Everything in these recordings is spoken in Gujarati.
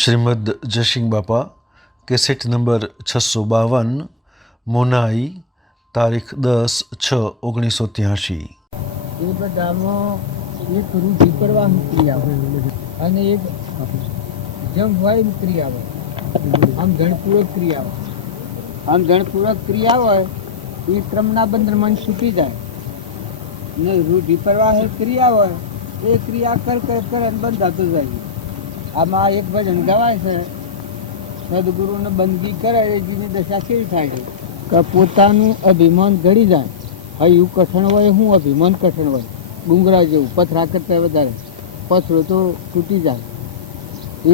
શ્રીમદ જયસિંહ બાપા કેસેટ નંબર 652 મોનાઈ તારીખ 10/6/1983। એ બધામાં એક રૂઢિ પ્રવાહ ક્રિયા હોય અને એક જમવાય ક્રિયા હોય, આમ ગણપૂર્વક ક્રિયા હોય. આમ ગણપૂર્વક ક્રિયા હોય એ ક્રમના બંધનમાં છૂટી જાય ને રૂઢિ પ્રવાહ ક્રિયા હોય એ ક્રિયા કર અને બંધાતું જાય. આમાં એક ભજન ગવાય છે, સદગુરુને બંદગી કરે એ જીની દશા કેવી થાય છે કે પોતાનું અભિમાન ઘડી જાય. હયું કઠણ હોય, શું અભિમાન કઠણ હોય, ડુંગરા જેવું પથરા કરતા વધારે પથરો તો તૂટી જાય.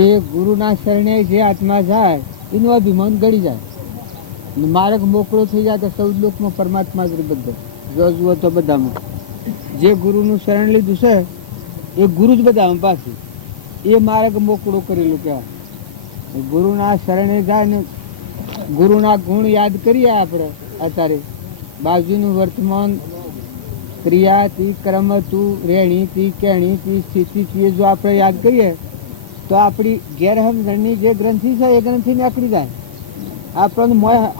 એ ગુરુના શરણે જે આત્મા જાય એનું અભિમાન ઘડી જાય, માર્ગ મોકળો થઈ જાય તો 14 લોકમાં પરમાત્મા જ બધો જો જુઓ તો બધામાં જે ગુરુનું શરણ લીધું છે એ ગુરુ જ બધામાં પાછું એ માર્ગ મોકળો કરેલું કહેવાય. ગુરુના શરણે જાય ને ગુરુના ગુણ યાદ કરીએ આપણે. અત્યારે બાજુનું વર્તમાન ક્રિયાથી ક્રમથી રહેણીથી કહેણીથી સ્થિતિથી જો આપણે યાદ કરીએ તો આપણી ગેરસમજણની જે ગ્રંથિ છે એ ગ્રંથિ નીકળી જાય. આપણને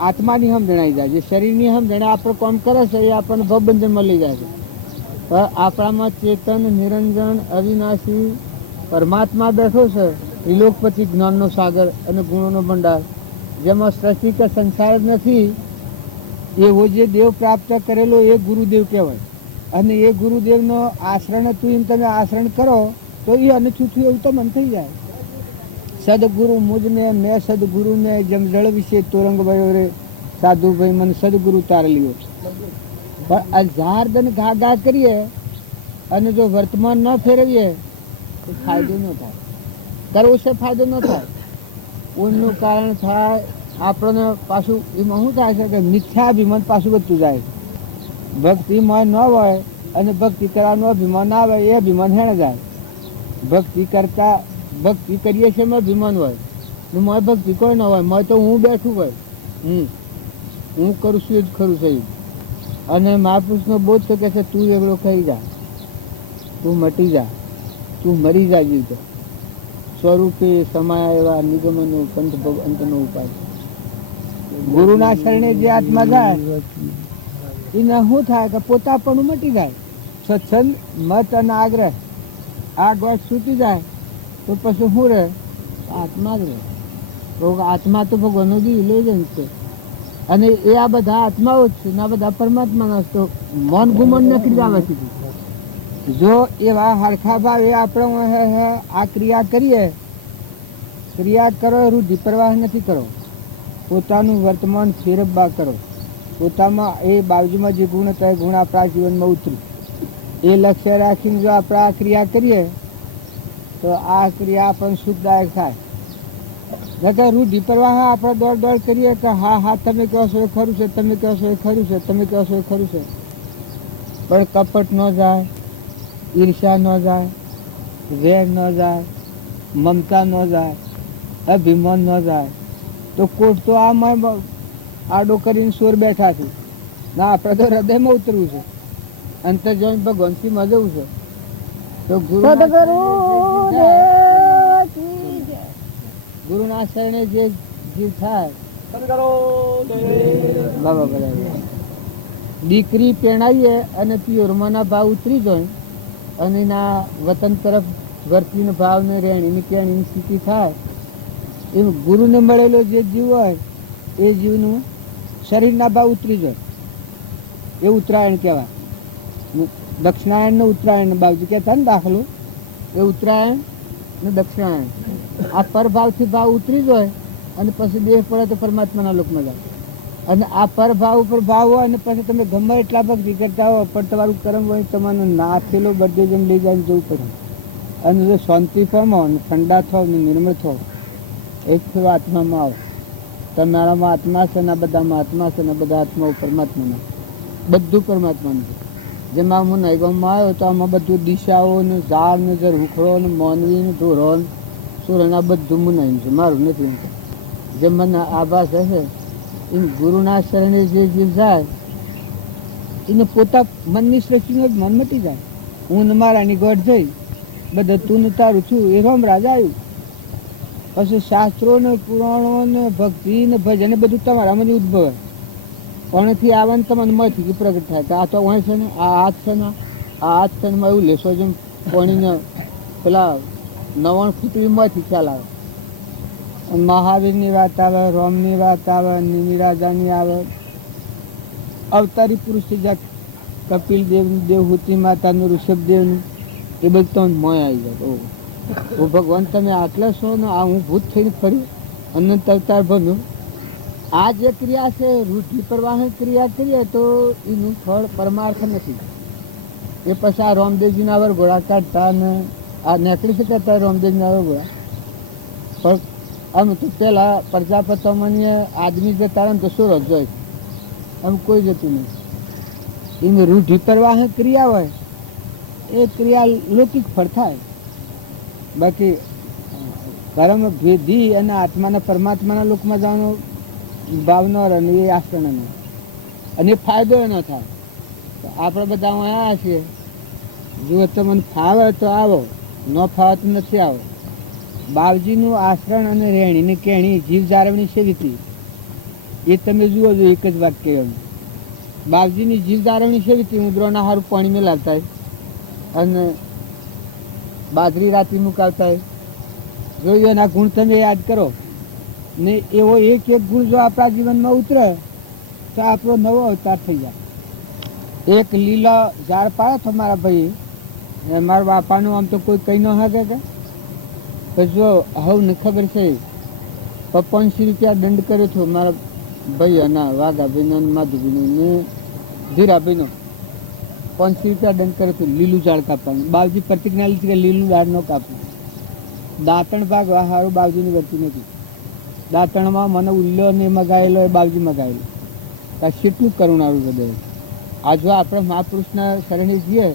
આત્માની સમજણાઈ જાય, જે શરીરની સમજણે આપણે કોમ કરે છે એ આપણને ભવબંધનમાં લઈ જાય છે. પણ આપણામાં ચેતન નિરંજન અવિનાશી પરમાત્મા બેઠો છે, ત્રિલોકપતિ જ્ઞાનનો સાગર અને ગુણોનો ભંડાર, જેમાં સૃષ્ટિ કે સંસાર જ નથી. એવો જે દેવ પ્રાપ્ત કરેલો એ ગુરુદેવ કહેવાય. અને એ ગુરુદેવનો આચરણ હતું એમ તમે આચરણ કરો તો એ અનછૂતું એવું તો મન થઈ જાય. સદગુરુ મુજ મેં સદગુરુ મેં જમ જળ વિશે તોરંગ વયો રે સાધુ ભાઈ મને સદગુરુ તાર લ્યો. પણ હજારદન ઘા કરીએ અને જો વર્તમાન ન ફેરવીએ તો ફાયદો ન થાય, કરવો છે ફાયદો ન થાય. ઊંડનું કારણ થાય આપણને પાછું એમાં શું થાય છે કે મિથ્યાભિમાન પાછું વધતું જાય. ભક્તિમાં ન હોય અને ભક્તિ કરવાનું અભિમાન ના આવે, એ અભિમાન હેણે જાય. ભક્તિ કરતા ભક્તિ કરીએ છીએ એમાં અભિમાન હોય, મોય ભક્તિ કોઈ ન હોય, મોય તો હું બેઠું હોય, હું કરું છું એ જ ખરું છે. અને મહાપુરુષનો બોધ તો કહે છે તું એકલો ખાઈ જા, તું મટી જા, તું મરી જા જીવ તો સ્વરૂપે સમાયા એવા નિગમનો પંથ ભવ અંતનો ઉપાય. ગુરુના શરણે જે આત્મા જાય એને શું થાય કે પોતા પણ મટી જાય. સત્સંગ મત અને આગ્રહ આ ગોઠ છૂટી જાય તો પછી શું રહે? આત્મા જ રહે. આત્મા તો ભગવાનનો ઇલેજન્સ છે અને એ આ બધા આત્માઓ જ છે ને આ બધા પરમાત્માના જ. તો મન ગુમન નીકળી આવે છે. જો એવા હરખા ભાવે આપણે આ ક્રિયા કરીએ, ક્રિયા કરો રૂઢિ પ્રવાહ નથી કરો, પોતાનું વર્તમાન ફેરવવા કરો. પોતામાં એ બાજુમાં જે ગુણ હતા એ ગુણ આપણા જીવનમાં ઉતરી એ લક્ષ્ય રાખીને જો આપણે આ ક્રિયા કરીએ તો આ ક્રિયા આપણને સુખદાયક થાય. નકર રૂઢિ પ્રવાહ આપણે દોડ કરીએ કે હા તમે કહો છો એ ખરું છે, તમે કહો છો એ ખરું છે, તમે કહો છો એ ખરું છે, પણ કપટ ન જાય, ઈર્ષા ન જાય, વેર ન જાય, મમતા ન જાય, અભિમાન ન જાય તો કોટ તો આમાં આડો કરીને સોર બેઠા છે ના. આપણે તો હૃદયમાં ઉતરવું છે, અંતર જોઈને ભગવાનથી મજવું છે. તો ગુરુના શરણે જે જીવ થાય દીકરી પેણાઈએ અને પિયોરમાંના ભાવ ઉતરી જાય અને એના વતન તરફ વર્તીનો ભાવને રહેણીની કેણીની સ્થિતિ થાય. એ ગુરુને મળેલો જે જીવ હોય એ જીવનું શરીરના ભાવ ઉતરી જાય. એ ઉત્તરાયણ કહેવાય. દક્ષિણાયણ ને ઉત્તરાયણ બાજુ કહેતા ને દાખલો એ ઉત્તરાયણ ને દક્ષિણાયણ. આ પરભાવથી ભાવ ઉતરી જાય અને પછી દેહ પડે તો પરમાત્માના લોકમાં જાય. અને આ પરભાવ ઉપર ભાવ હોય અને પછી તમે ગમે એટલા ભક્તિ કરતા હો પણ તમારું કર્મ હોય તમારે નાખેલો બધે જેમ લઈ જાય જવું પડે. અને જો શાંતિ પામો ને ઠંડા થાવ ને નિર્મળ થાવ એક થોડો આત્મામાં આવો. તમારામાં આત્મા છે ને બધામાં આત્મા છે ને બધા આત્માઓ પરમાત્માના, બધું પરમાત્માનું છે. જેમાં હું નૈગમમાં આવ્યો તો આમાં બધું દિશાઓ ને ઝાડ ને ઝરૂખડો ને માનવી ને ઢોરો ને સુરણ આ બધું મુનાયું છે, મારું નથી. જે મને આભાસ હશે એ ગુરુના શરણે જે જીવ જાય એને પોતા મનની સૃષ્ટિનું મન મટી જાય. હું ને મારાની ગોઠ જઈ બધા તું ને તારું છું એ રામરાજ આવ્યું. પછી શાસ્ત્રો ને પુરાણો ને ભક્તિ ને ભજન એ બધું તમારામાં જ ઉદ્ભવે. કોણથી આવે ને તમને મથી પ્રગટ થાય કે આ તો હોય છે ને, આ હાથ છે ને, આ હાથ છે ને, એવું લેશો જેમ કોણીને પેલા 9 ફૂટવી માંથી ખ્યાલ આવે. મહાવીરની વાત આવે, રોમની વાત આવે, નિમિરાજાની આવે, અવતારી પુરુષ જ્યાં કપિલ દેવનું, દેવહૂતિ માતાનું, ઋષભદેવનું, એ બધું તમને મોય આવી જાય. ઓ ભગવાન તમે આટલા છો ને, આ હું ભૂત થઈને ફરી અનંત અવતાર બન્યું. આ જે ક્રિયા છે રૂઢિ પ્રવાહ ક્રિયા કરીએ તો એનું ફળ પરમાર્થ નથી. એ પછી આ રામદેવજીના વરઘોડા કાઢતા અને આ નેકળી શકે હતા રામદેવજીના વરઘોડા. પણ આમ તો પેલા પ્રજાપતોમાં આદમી જતા ને તો સુરત જોઈ, આમ કોઈ જતું નહીં. એની રૂઢિ પ્રવાહ ક્રિયા હોય એ ક્રિયા લૌકિક ફળ થાય. બાકી પરમ ભેદી અને આત્માના પરમાત્માના લોકમાં જવાનો ભાવ ન રહે ને એ આસન ન, અને એ ફાયદો ન થાય. તો આપણે બધા આવ્યા છીએ, જો તમને ફાવે તો આવો, ન ફાવે તો નથી આવો. બાવજીનું આશ્રણ અને રહેણી ને કેણી જીવ જાળવણી સેવીતી એ તમે જુઓ છો. એક જ વાક્ય એમ બાવજીની જીવ જાળવણી સેવીતી ઉંદરોના હારું પાણી મેલાવતા અને બાજરી રાતી મુકાવતા. જોયું એના ગુણ તમે યાદ કરો ને, એવો એક એક ગુણ જો આપણા જીવનમાં ઉતરે તો આપણો નવો અવતાર થઈ જાય. એક લીલા ઝાડ પાડે તો મારા ભાઈ, મારા બાપાનું આમ તો કોઈ કઈ ન શકે કે જો હવે ને ખબર છે 55 રૂપિયા દંડ કર્યો હતો મારા ભાઈ ના વાઘાભાઈનો, માધુભાઈનો ને ધીરાભાઈનો. 55 રૂપિયા દંડ કર્યો હતો લીલું ઝાડ કાપવાનું. બાવજી પ્રતિજ્ઞા લીધી કે લીલું ઝાડ ન કાપવું. દાંતણ ભાગ સારું બાવજીની વર્તી નથી. દાંતણમાં મને ઉલ્લો ને મગાયેલો એ બાવજી મગાયેલો. કેટલું કરુણારું હૃદય. આ જો આપણે મહાપુરુષના શરણે જઈએ,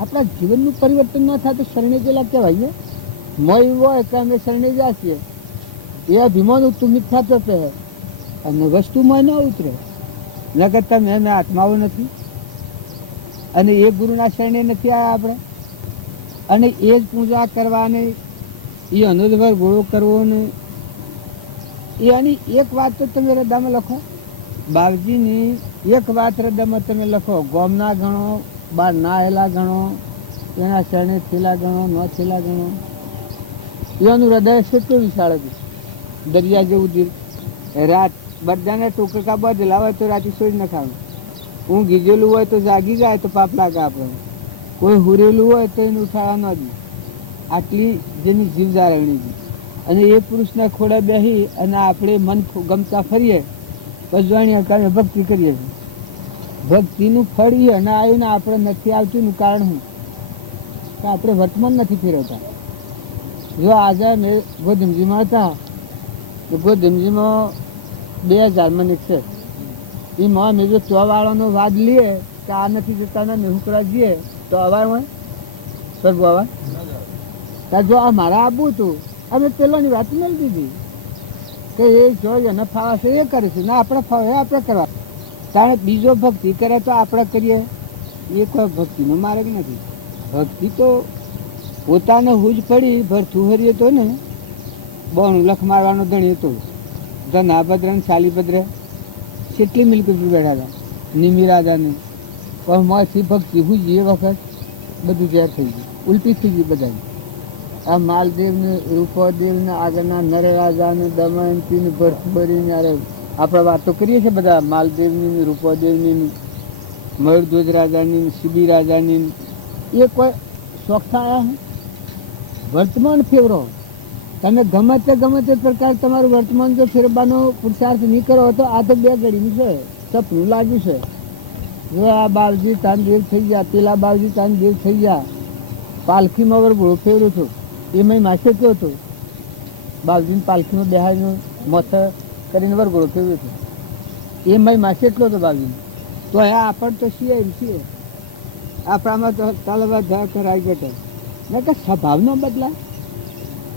આપણા જીવનનું પરિવર્તન ન થાય તો શરણે જેલા કહેવાય. મોય હોય કે અમે શરણે જ્યાં છીએ એ અભિમાન ઉત્તુમિત થતો છે અને વસ્તુમાં ન ઉતરે. ન કરતા મેં આત્માઓ નથી અને એ ગુરુના શરણે નથી આવ્યા આપણે, અને એ જ પૂજા કરવાની, એ અનુદભર ગોળો કરવો ને એ આની એક વાત તો તમે હૃદયમાં લખો. બાવજીની એક વાત હૃદયમાં તમે લખો. ગોમના ગણો, બાર ના એલા ગણો, એના શરણે થેલા ગણો, ન થેલા ગણો. એનું હૃદય કેટલું વિશાળ હતું, દરિયા જેવું દિલ. રાત બધાને ટોકકા બદલા હોય તો રાતે સોઈ ન ખાવું. ઊંઘ ગીજેલું હોય તો જાગી જાય તો પાપ લાગે આપણે. કોઈ હુરેલું હોય તો એને ઉઠાડવા ન દે. આટલી જેની જીવ જાળવણી છે. અને એ પુરુષના ખોળે બેસી અને આપણે મન ગમતા ફરીએ પજવાણી કારણે ભક્તિ કરીએ છીએ. ભક્તિનું ફળ એ અને આવ્યું ને આપણે નથી આવતું એનું કારણ શું કે આપણે વર્તમાન નથી ફેરવતા. જો આજે મેં ગોધમજીમાં હતા તો ગોધમજીમાં 2000 એક છે એમાં મેં જો ચોવાળાનો વાદ લઈએ કે આ નથી જતા ને મેહુકરા જઈએ તો અવાર હોય સર્વ અવાર. જો આ મારા આવવું હતું અમે પેલાની વાત મેળવી દીધી કે એ જો એને ફાવાશે એ કરીશું ને આપણે ફાવે આપણે કરવા. કારણ બીજો ભક્તિ કરે તો આપણે કરીએ એ કોઈ ભક્તિનો માર્ગ નથી. ભક્તિ તો પોતાને હુજ પડી ભરતું હરીએ તો ને બોનું લખ મારવાનો ધણી હતો. ધનાભદ્ર ને શાલીભદ્ર કેટલી મિલકત બેઠા હતા નિમી રાજાને, પણ માથી ભક્તિ હુજી એ વખત બધું ઝેર થઈ ગયું, ઉલટી થઈ ગઈ બધાને. આ માલદેવને, રૂપદેવને, આગળના નરરાજાને, દમયંતીને, ભરતભરીને, અરે આપણે વાતો કરીએ છીએ બધા માલદેવની, રૂપદેવની, મયુરધ્વજ રાજાની, શિબી રાજાની. એ કોઈ શોખ થયા વર્તમાન ફેરવો. તમે ગમે તે પ્રકાર તમારું વર્તમાન જો ફેરવવાનો પુરુષાર્થ નહીં કરો તો આ તો 2 ઘડીનું છે, સપનું લાગ્યું છે. જો આ બાવજી તાન દેવ થઈ ગયા, પેલા બાવજી તાન દેવ થઈ ગયા. પાલખીમાં વરઘોડો ફેર્યો હતો એમાં માસે કયો હતો બાવજીને પાલખીમાં બેહાડીને મોથે કરીને વરઘોડો ફેર્યો હતો એમાં માસે એટલો હતો બાવજીને. તો હે આપણે તો છીએ આપણામાં તો તલવા ધા કરાઈ ગયો ને કે સ્વભાવ ન બદલાય.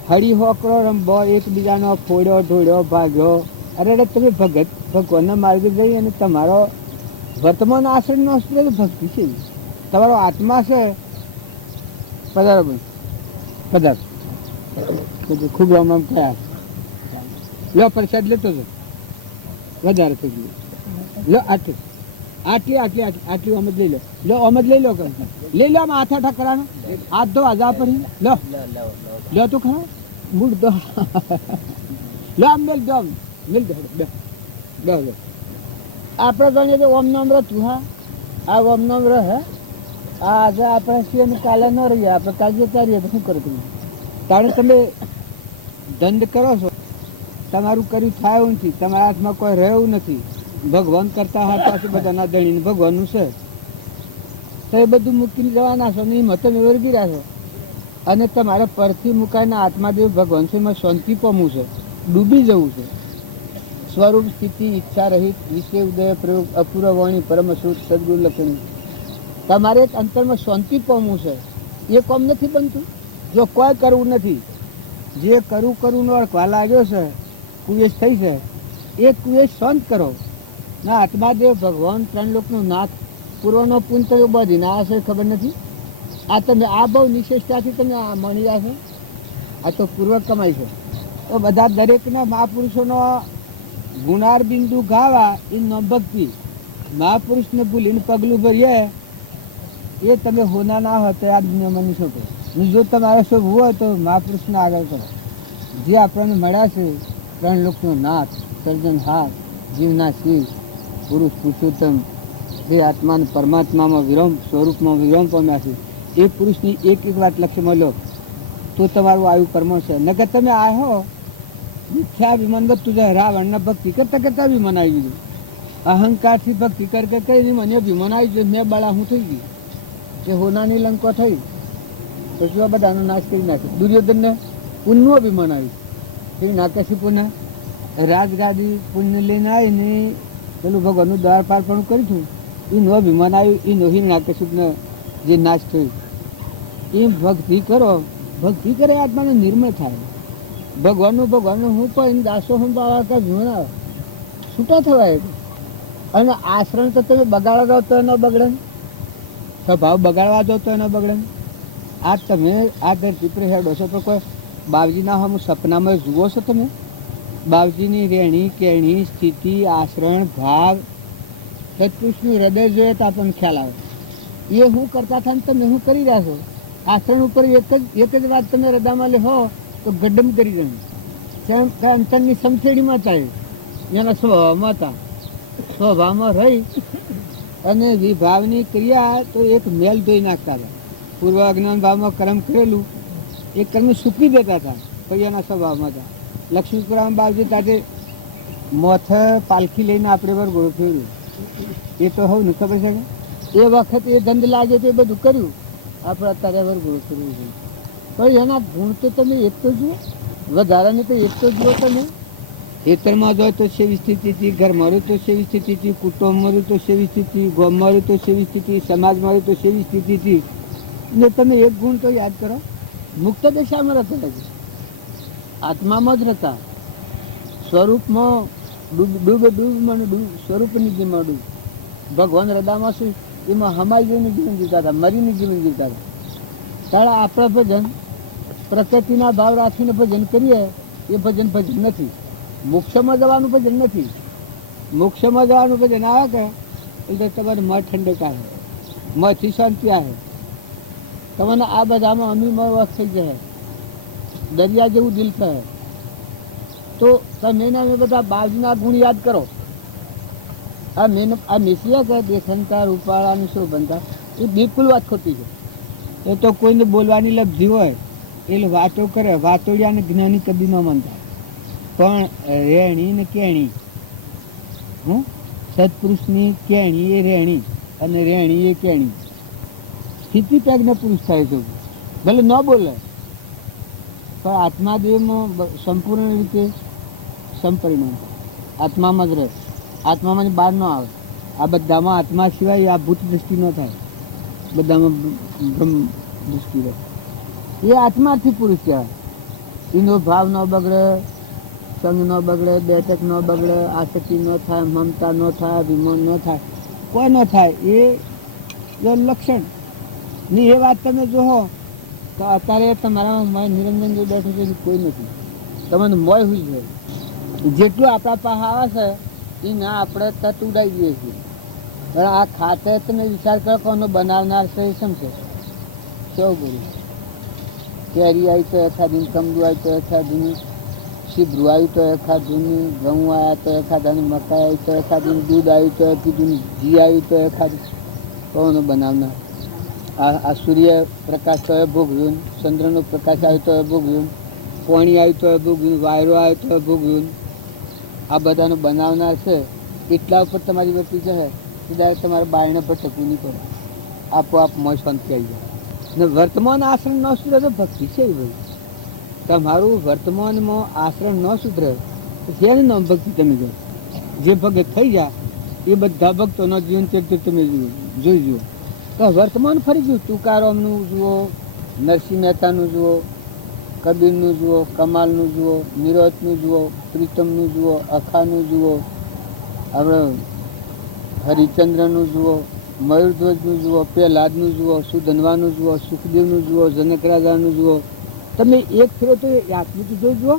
હળી હોકરો રંબો, એકબીજાનો ફોડ્યો ઢોળ્યો ભાગ્યો. અરે તમે ભગવાનના માર્ગે જઈ અને તમારો વર્તમાન આશ્રમનો અસ્ત્ર ભક્તિ છે. તમારો આત્મા છે. પધારો ભાઈ પધાર ખૂબ આમ કયા લો પ્રસાદ લેતો જો વધારે થઈ ગયું લો આટલી આટલી આટલી આટલી આટલી અમદ લઈ લો લો અમદ લઈ લો કર લઈ લો આમ હાથા ઠકરાનો હાથ ધો આજા પર લો લો તો ખરા મૂળ દો લો આમ મેલ દો મિલ દો બે બે આપણે ગણીએ તો ઓમ નોમ તું હા આ ઓમ નોમ હે આજે આપણે છીએ ને કાલે ન રહીએ આપણે કાજે તારીએ તો શું કરો તમે તાણે તમે દંડ કરો છો તમારું કર્યું થાય એવું નથી તમારા હાથમાં કોઈ રહેવું નથી ભગવાન કરતા હાથ પાસે બધાના દણીને ભગવાનનું છે તો એ બધું મૂકીને જવાના છો ને તમે વર્ગી રહ્યા છો અને તમારે પરથી મુકાઈને આત્માદેવ ભગવાન છે એમાં શાંતિ પામવું છે ડૂબી જવું છે સ્વરૂપ સ્થિતિ ઈચ્છા રહિત વિષય ઉદય પ્રયોગ અપૂર્વ વાણી પરમ શુદ્ધ સદગુરુ લક્ષણ તમારે એક અંતરમાં શાંતિ પામવું છે એ કામ નથી બનતું જો કોઈ કરવું નથી જે કરવું નો અડકવા લાગ્યો છે કુવેશ થઈ છે એ કુવેશ શાંત કરો ના આત્માદેવ ભગવાન ત્રણ લોકનો નાથ પૂર્વનો પુંતવ્ય બધી ના હશે ખબર નથી આ તમે આ બહુ નિશેષતાથી તમે આ મળી રહ્યા છો આ તો પૂર્વક કમાઈ છે તો બધા દરેકના મહાપુરુષોનો ગુણાર બિંદુ ગાવા એ નો ભક્તિ મહાપુરુષને ભૂલીને પગલું ભરીએ એ તમે હોના ના હોય તો આ દુનિયામાં નહીં શકો જો તમારે શોભવું હોય તો મહાપુરુષને આગળ કરો જે આપણને મળ્યા છે ત્રણ લોકનો નાથ સર્જનહાર જીવના શિવ પુરુષ પુરુષોત્તમ જે આત્માને પરમાત્મામાં વિરમ સ્વરૂપમાં વિરમ પામ્યા છે એ પુરુષની એક એક વાત લક્ષ્યમાં લો તો તમારું આયુ કર્મ છે નકર તમે આવ્યો મિથ્યા વિમાન બધું જાય રાવણના ભક્તિ કરતા કરતા વિમાન આવી ગયું અહંકારથી ભક્તિ કરકે કઈ નહીં મને વિમાન આવી ગયું મેં બળા હું થઈ ગઈ એ હોનાની લંકો થઈ તો શું બધાનો નાશ કરી નાખ્યો દુર્યોધનને પુણ્યનું અભિમાન આવ્યું એ નાકેશી પુનઃ રાજગાદી પુણ્ય લઈને આવીને પેલું ભગવાનનું દ્વાર પાર પણ કર્યું હતું એનું અભિમાન આવ્યું એ નોહી નાકેશીને જે નાશ થયું એ ભક્તિ કરો ભક્તિ કરે આત્માનો નિર્મળ થાય ભગવાનનું હું પણ દાસો હું બાવા કા ભીમણ આવે છૂટા થવાય અને આશ્રમ તો તમે બગાડવા જાઓ તો એનો બગડે સ્વભાવ બગાડવા જાઓ તો એનો બગડે આ તમે આ ધરતી પર હેડો છો તો કોઈ બાવજીના હમ સપનામાં જુઓ છો તમે બાવજીની રહેણી કેણી સ્થિતિ આચરણ ભાવ સત્પુરુષનું હૃદય જોઈએ તો આપણને ખ્યાલ આવે એ હું કરતા હતા ને તમે હું કરી રહ્યા છો આચરણ ઉપર એક જ વાત તમે હૃદયમાં લેહો તો ગડ્ડમ કરી રહ્યું કેમ કે અંતરની સમથેડીમાં ચાલે એના સ્વભાવમાં હતા સ્વભાવમાં રહી અને વિભાવની ક્રિયા તો એક મેલ ધોઈ નાખતા હતા પૂર્વ અજ્ઞાન ભાવમાં કર્મ કરેલું એ કર્મ સૂકી દેતા હતા પછી એના સ્વભાવમાં હતા લક્ષ્મીપુરામ બાવજી તાતે મોથ પાલખી લઈને આપણે પર ગોળો ફેર્યું એ તો હવે ને ખબર છે કે એ વખત એ ધંધ લાગે તો એ બધું કર્યું આપણે અત્યારે વર ગોળો ફેરવું જોઈએ પછી એના ગુણ તો તમે એક તો જુઓ વધારાની તો એક તો જુઓ તમે ખેતરમાં જો તો સેવી સ્થિતિ હતી ઘરમાં રહ્યું તો સેવી સ્થિતિ હતી કુટુંબમાં રહ્યું તો સેવી સ્થિતિ ગામમાં રહ્યું તો સેવી સ્થિતિ સમાજમાં રહ્યું તો સેવી સ્થિતિ હતી ને તમે એક ગુણ તો યાદ કરો મુક્ત દશામાં રહેતા છે આત્મામાં જ રહેતા સ્વરૂપમાં ડૂબે મને સ્વરૂપની જીવમાં ડૂબ ભગવાન હૃદયમાં શું એમાં હમાઈ જઈને જીવન જીવતા હતા મરીને જીવન જીવતા હતા ત્યારે આપણે ભજન પ્રકૃતિના ભાવ રાખીને ભજન કરીએ એ ભજન નથી મોક્ષમાં જવાનું ભજન નથી મોક્ષમાં જવાનું ભજન આવે કે એટલે તમારે મન ઠંડક આવે મનથી શાંતિ આવે તમને આ બધામાં અમીમાં વખત થઈ જાય દરિયા જેવું દિલ કહે તો તમે અમે બધા બાજુના ગુણ યાદ કરો આ મેસિયા કહે દેખનતા રૂપાળા અને શોભનતા એ બિલકુલ વાત ખોટી છે એ તો કોઈને બોલવાની લબ્ધિ હોય એટલે વાતો કરે વાતોડિયાને જ્ઞાની કદી ન માનતા પણ રહેણી ને કેણી સત્પુરુષની કેણી એ રહેણી અને રહેણી એ કેણી સ્થિતિ પેગનો પુરુષ થાય છે ભલે ન બોલે પણ આત્માદેવમાં સંપૂર્ણ રીતે સંપરિણામ આત્મામાં જ રહે આત્મામાં બહાર ન આવે આ બધામાં આત્મા સિવાય આ ભૂત દૃષ્ટિ ન થાય બધામાં બ્રહ્મ દૃષ્ટિ રહે એ આત્માથી પુરુષ કહેવાય એનો ભાવ ન બગડે સંગ ન બગડે બેઠક ન બગડે આસક્તિ ન થાય મમતા ન થાય અભિમાન ન થાય કોઈ ન થાય એ લક્ષણ ની એ વાત તમે જોહો તો અત્યારે તમારામાં મય નિરંજન જે બેઠું છે કોઈ નથી તમને મોય હોય છે જેટલું આપણા પાસે આવે છે એ ના આપણે તત ઉડાવી દઈએ છીએ. પણ આ ખાતર તમે વિચાર કરો કોનો બનાવનાર છે એ સમજો કેવું બોલું. કેરી આવી તો એખાદીને, કમળું આવી તો એખાદીને, શીભરું આવ્યું તો એખાદીને, ઘઉં આવ્યા તો એખાદાની, મકાઈ આવી તો એખાદીને, દૂધ આવ્યું તો એખાદીને, ઘી આવ્યું તો એખાદી. કોનો બનાવનાર? આ સૂર્ય પ્રકાશ તો એ ભોગવ્યું, ચંદ્રનો પ્રકાશ આવ્યો તો એ ભોગવ્યું, પાણી આવ્યું તો એ ભોગવ્યું, વાયરો આવ્યો તો એ ભોગવ્યું. આ બધાનો બનાવનાર છે. એટલા ઉપર તમારી વસ્તુ છે ડાયરેક્ટ તમારા બાયણે પર ટકવું નહીં પડે, આપોઆપ મોજ શાંતિ આવી જાય. ને વર્તમાન આશ્રમ ન સુધરે તો ભક્તિ છે ભાઈ. તમારું વર્તમાનમાં આશ્રમ ન સુધરે તો જેનું નામ ભક્તિ તમે કહો. જે ભગત થઈ જાય એ બધા ભક્તોનો જીવન ચરિત્ર તમે જોઈ જુઓ. તો વર્તમાન ફરી ગયું. તુકારામનું જુઓ, નરસિંહ મહેતાનું જુઓ, કબીરનું જુઓ, કમાલનું જુઓ, નિરોધનું જુઓ, પ્રીતમનું જુઓ, અખાનું જુઓ, આપણે હરિચંદ્રનું જુઓ, મયુરધ્વજનું જુઓ, પ્રહલાદનું જુઓ, સુધન્વાનું જુઓ, સુખદેવનું જુઓ, જનક રાજાનું જુઓ. તમે એક ફેરો તો આટલું તો જોઈ જુઓ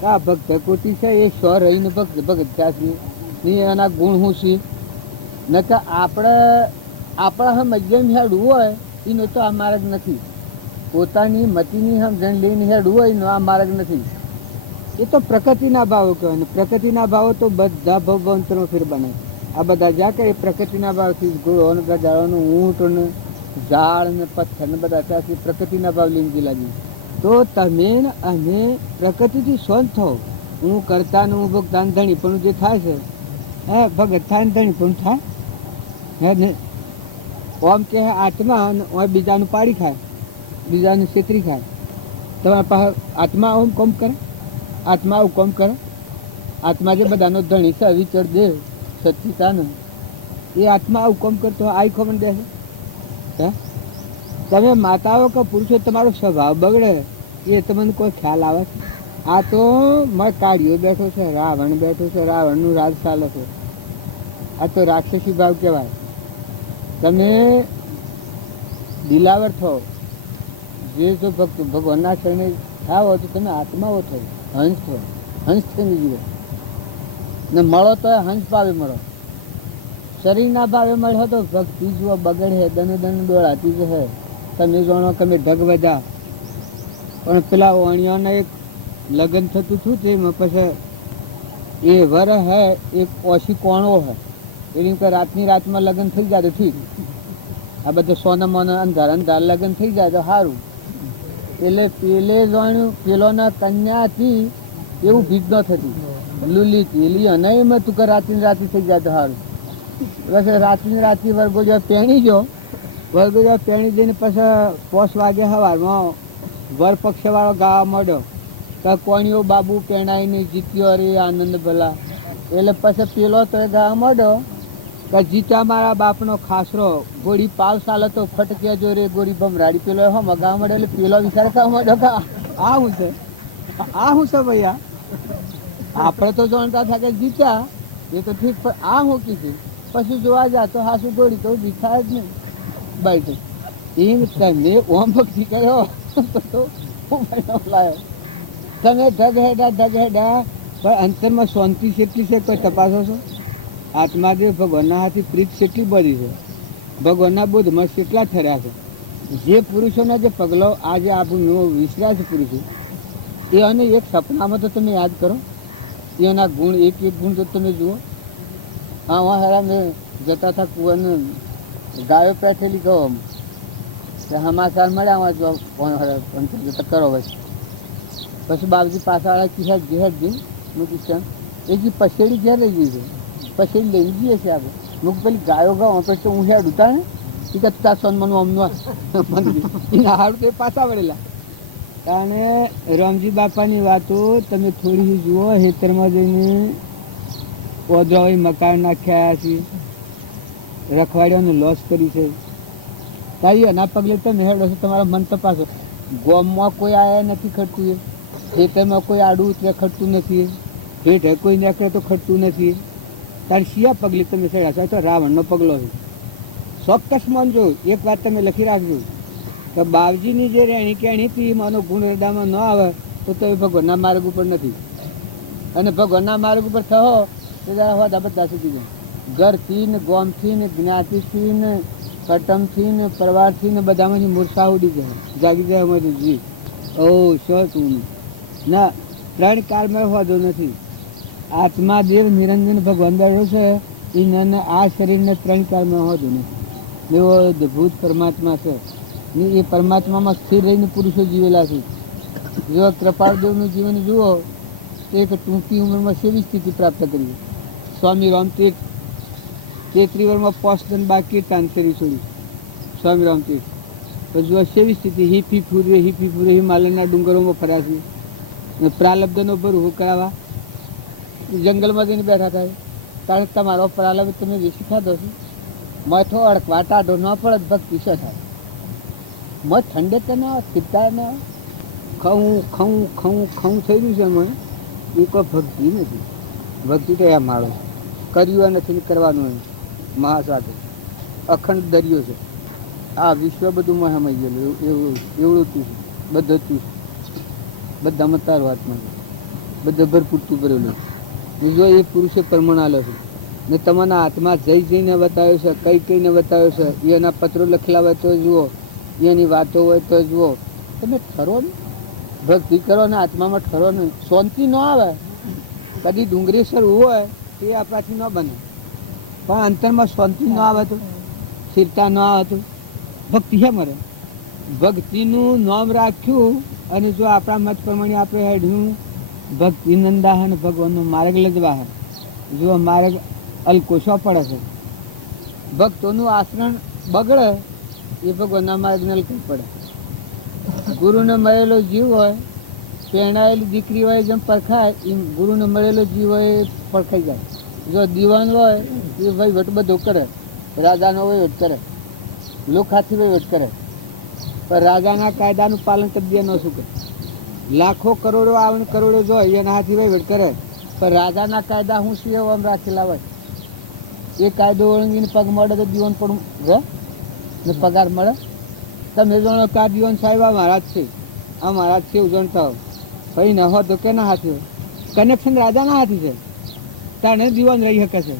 કે આ ભક્ત કોટી છે એ સ્વ રહીને ભગત થયા છે. એના ગુણ શું છે? ન તો આપણા મધ્યમ હેડવું હોય એનો તો આ માર્ગ નથી. પોતાની મતીની સમજણ લઈને હેડવું હોય એનો આ માર્ગ નથી. એ તો પ્રકૃતિના ભાવો કહેવાય ને. પ્રકૃતિના ભાવો તો બધા ભગવંતનો ફેર બને. આ બધા જ્યાં કે પ્રકૃતિના ભાવથી ઘોડો ને ગજાળો, ઊંટ ને ઝાડ ને પથ્થર ને બધા ત્યાંથી પ્રકૃતિના ભાવ લઈને ગયેલા છે. તો તમે અને પ્રકૃતિથી સ્વંત થો. હું કરતા ને હું ભગતાન ધણી પણ જે થાય છે હે ભગત થાય ને ધણી પણ થાય હે ને. ઓમ કે આત્મા બીજાનું પાડી ખાય, બીજાનું છેતરી ખાય. તમારા પાસે આત્મા ઓમ કોમ કરે, આત્મા આવું કોમ કરે. આત્મા જે બધાનો ધણી છે વિચર દેવ સચ્ચિતાનંદ, એ આત્મા આવું કોમ કરતો આઈ ખબર દેશે હે. તમે માતાઓ કે પુરુષો તમારો સ્વભાવ બગડે એ તમને કોઈ ખ્યાલ આવે છે? આ તો મારે કાળિયો બેઠો છે, રાવણ બેઠો છે, રાવણનું રાજ ચાલે છે. આ તો રાક્ષસી ભાવ કહેવાય. તમે દિલાવર થો, જે જો ભગવાનના શરણે થાવો તો તમે આત્માઓ થો, હંસ થો. હંસ થઈને જીવો ને મળો તો હંસ ભાવે મળો. શરીરના ભાવે મળ્યો તો ભક્તિ જુઓ બગડે, દન દોડાતી જ હે. તમે જાણો કે મેં ઢગ વધ્યા પણ પેલા વાણિયાને એક લગ્ન થતું હતું તેમાં પછી એ વર હે એક ઓછી કોણો હે એની કે રાતની રાતમાં લગ્ન થઈ જાય તો ઠીક. આ બધું સોના મોના અંધાર લગ્ન થઈ જાય તો સારું. એટલે પેલે જાણ્યું પેલોના કન્યા હતી એવું ભીગ ન થતી, લુલી પેલી અનાઈમાં તું કે રાતની રાતી થઈ જાય તો સારું. બસ રાતની રાતી વર્ગો જો પહેણી જો વર્ગો જો પહેણી જઈને પછી 5 વાગે સવારમાં વર પક્ષવાળો ગાવા માંડ્યો કે કોણીઓ બાબુ પહેણાઈને જીત્યો રે આનંદ ભલા. એટલે પછી પેલો તો ગાવા માંડ્યો કે જીતા મારા બાપનો ખાસરો, ગોળી પાવ સાલે તો ફટક્યા જો રે ગોળી ભમરાડી. પેલો હો ગાવા માંડ્યો એટલે પેલો વિચાર કરવા માંડ્યો કે આ શું છે, આ શું છે ભૈયા. આપણે તો જાણતા હતા કે જીત્યા એ તો ઠીક, પણ આ શું કીધું પછી જોવા જા તો હાસુ ગોળી તો દીખાય જ નહીં બાઈટ. એમ તમે ઓમ ભક્તિ કર્યો તો લાયો તમે ઢગ હેડા પણ અંતરમાં શાંતિ કેટલી છે કોઈ તપાસો છો? આત્માદેવ ભગવાનના હાથી પ્રીત કેટલી બધી છે, ભગવાનના બોધમાં કેટલા ઠર્યા છે. જે પુરુષોના જે પગલો આજે આપણું વિસર્યા છે પુરુષો એ અને એક સપનામાં તો તમે યાદ કરો એના ગુણ એક ગુણ તો તમે જુઓ. હા વहाँ हरा में जता था कुआं गायों बैठेली गो समाचार મળ્યા આમાં જો પંચાયત કરો પછી બાબજી પાછાવાળા કિસ્સા ઘેર જઈ મૂકી એ જે પછેડી ઘેર રહી ગઈ છે, પછેડી લઈ જઈએ છે આપણે મૂક પેલી ગાયો ગાઉં પછી તો હું હેડ ઉતા ને એ કે તાર સોનમાનું અમનું એના હાડું તો પાછા વળેલા. કારણ રામજી બાપાની વાતો તમે થોડી જુઓ. હેતરમાં જઈને પોદરાઓ મકાન નાખ્યા છે, રખવાડીઓને લોસ કરી છે. તારી એના પગલે તમે હેડો છો તમારા મન તપાસો. ગોમમાં કોઈ આયા નથી ખડતું, એ ખેતરમાં કોઈ આડું ઉતરે ખડતું નથી, હેઠે કોઈ નીકળે તો ખડતું નથી. તારી શિયા પગલે તમે ચડ્યા તો રાવણનો પગલો છે. ચોક્કસ માનજો, એક વાત તમે લખી રાખજો કે બાવજીની જે રહેણી કહેણી હતી માનો ગુણ હૃદયમાં ન આવે તો તમે ભગવાનના માર્ગ ઉપર નથી. અને ભગવાનના માર્ગ ઉપર થયો તો જરા હોત આ બધા સુધી ગયો. ઘરથી ને ગોમથી ને જ્ઞાતિથી ને કટમથી ને પરવારથી ને બધામાંથી મૂર્છા ઉડી જાય, જાગી જાય અમારી જીવ. ઓ શું તું ના ત્રણ કાળમાં હોતો નથી. આત્મા દેવ નિરંજન ભગવાન બેઠો છે એને આ શરીરને ત્રણ કાળમાં હોતું નથી. એવો અદ્ભુત પરમાત્મા છે ને એ પરમાત્મામાં સ્થિર રહીને પુરુષો જીવેલા છે. જો કૃપાળદેવનું જીવન જુઓ તો એક ટૂંકી ઉંમરમાં સેવી સ્થિતિ પ્રાપ્ત કરી. સ્વામી રામતીર્થ 33 વર્ષમાં પોસ્ટન બાકી તાંતરી છોડી સ્વામી રામતીર્થ. તો જુઓ સેવી સ્થિતિ, હિપી ફૂરે હિમાલયના ડુંગરોમાં ફર્યા છે ને પ્રાલબ્ધનો ભરવું કરાવવા જંગલમાં જઈને બેઠા થાય. કારણ કે તમારો પ્રાલબ્ધ તમે વેચી ખાધો છો. મઠો અડકવા ટાઢો ન પડે ભક્તિ શું થાય? મઠ ઠંડક ના આવે, ચિત્તા ના આવે, ખવું થઈ રહ્યું છે મને. એ કોઈ ભક્તિ નથી. ભક્તિ તો એમ માળો કર્યું નથી ને કરવાનું મહાસાગર અખંડ દરિયો છે. આ વિશ્વ બધું મહામય ગયેલું એવડું તું છે, બધું તું છે, બધામાં તારો હાથમાં છે, બધા ભરપૂર તું ભરેલું. જો એ પુરુષે પરમણાલો છે ને તમારા હાથમાં જઈને બતાવ્યો છે, કઈને બતાવ્યો છે. એના પત્રો લખેલા હોય તો જુઓ, એની વાતો હોય તો જુઓ. તમે ઠરો ને ભક્તિ કરો ને આત્મામાં ઠરો ને, શાંતિ ન આવે. કદી ડુંગરેશ્વર હોય એ આપણાથી ન બને, પણ અંતરમાં શાંતિ ન આવે તો, સ્થિરતા ન આવે તો ભક્તિ હે મરે. ભક્તિનું નામ રાખ્યું અને જો આપણા મત પ્રમાણે આપણે હેડ્યું ભક્તિ નંદાહન ભગવાનનો માર્ગ લજવા હે. જો માર્ગ અલકોશો પડે છે, ભક્તોનું આચરણ બગડે એ ભગવાનના માર્ગને અલકું પડે. ગુરુને મળેલો જીવ હોય, પહેણાયેલી દીકરી હોય જેમ પરખાય એમ ગુરુને મળેલો જીવ હોય એ પરખાઈ જાય. જો દીવાન હોય એ વહીવટ બધો કરે, રાજાનો વહીવટ કરે, લોખાથી વહીવટ કરે, પણ રાજાના કાયદાનું પાલન કરી દે ન શું કરે. લાખો કરોડો આવે કરોડો જોઈ એના હાથી વહીવટ કરે, પણ રાજાના કાયદા હું શું એવો આમ રાખેલા હોય. એ કાયદો ઓળંગીને પગ મળે તો દીવાન પણ ને પગાર મળે. તમે જાણો કે આ દીવાન સાહેબ આ મહારાજ છે, આ મહારાજ છે એવું જાણતા હો. ભાઈ ન હો તો કેના હાથી હોય? કનેક્શન રાજાના હાથી છે, તાને દીવાન રહી શકે છે.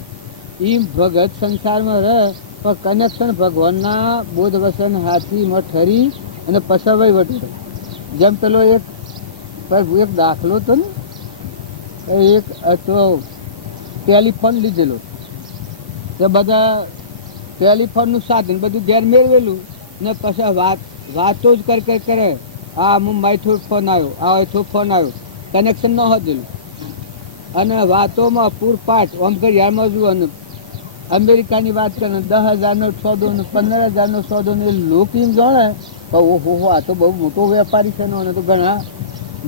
એ ભગત સંસારમાં રહે પણ કનેક્શન ભગવાનના બોધ વસન હાથીમાં ઠરી અને પછી વહીવટ કરે. જેમ પેલો એક દાખલો હતો ને, એક તો ટેલિફોન લીધેલો, તે બધા ટેલિફોનનું સાધન બધું ઘેર મેળવેલું ને પછી વાતો જ કરે. આ મુંબઈથી ફોન આવ્યો, આ અહીંથી ફોન આવ્યો, કનેક્શન ન હતું. અને વાતોમાં પૂરપાટ આમ ઘડિયાળમાં જુઓ ને અમેરિકાની વાત કરે, 10,000નો સોદો ને 15,000નો સોદો ને લોકો એમ જાણે ઓહો આ તો બહુ મોટો વેપારી છે ને તો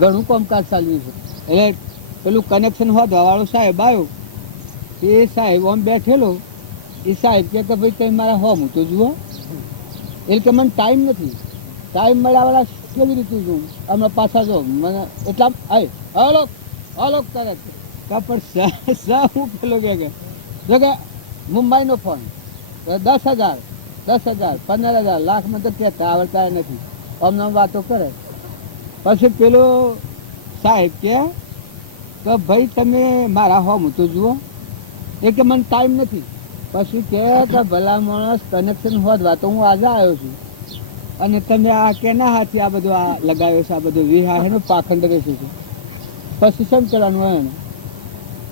ઘણું કામકાજ ચાલ્યું છે. એટલે પેલું કનેક્શન હોદવાવાળો સાહેબ આવ્યો, એ સાહેબ આમ બેઠેલો. એ સાહેબ કે ભાઈ કંઈ મારા હોમ તો જુઓ. એટલે કે મને ટાઈમ નથી, ટાઈમ મળ્યાવાળા કેવી રીતે જોઉં અમે પાછા જો મને એટલા અલોક કરે પણ હું પેલો કે મુંબઈનો ફોન 10,000 15,000 લાખમાં તો કહેતા આવડતા નથી, અમને વાતો કરે. પછી પેલો સાહેબ કે ભાઈ તમે મારા હોમ તો જુઓ. એ કે મને ટાઈમ નથી. પછી કે ભલા માણસ કનેક્શન હોદવા તો હું આજે આવ્યો છું અને તમે આ કેના હાથી આ બધું આ લગાવ્યો છે, આ બધું વિહાર એનું પાખંડ રહેશે છે. પછી શું કરવાનું હોય ને?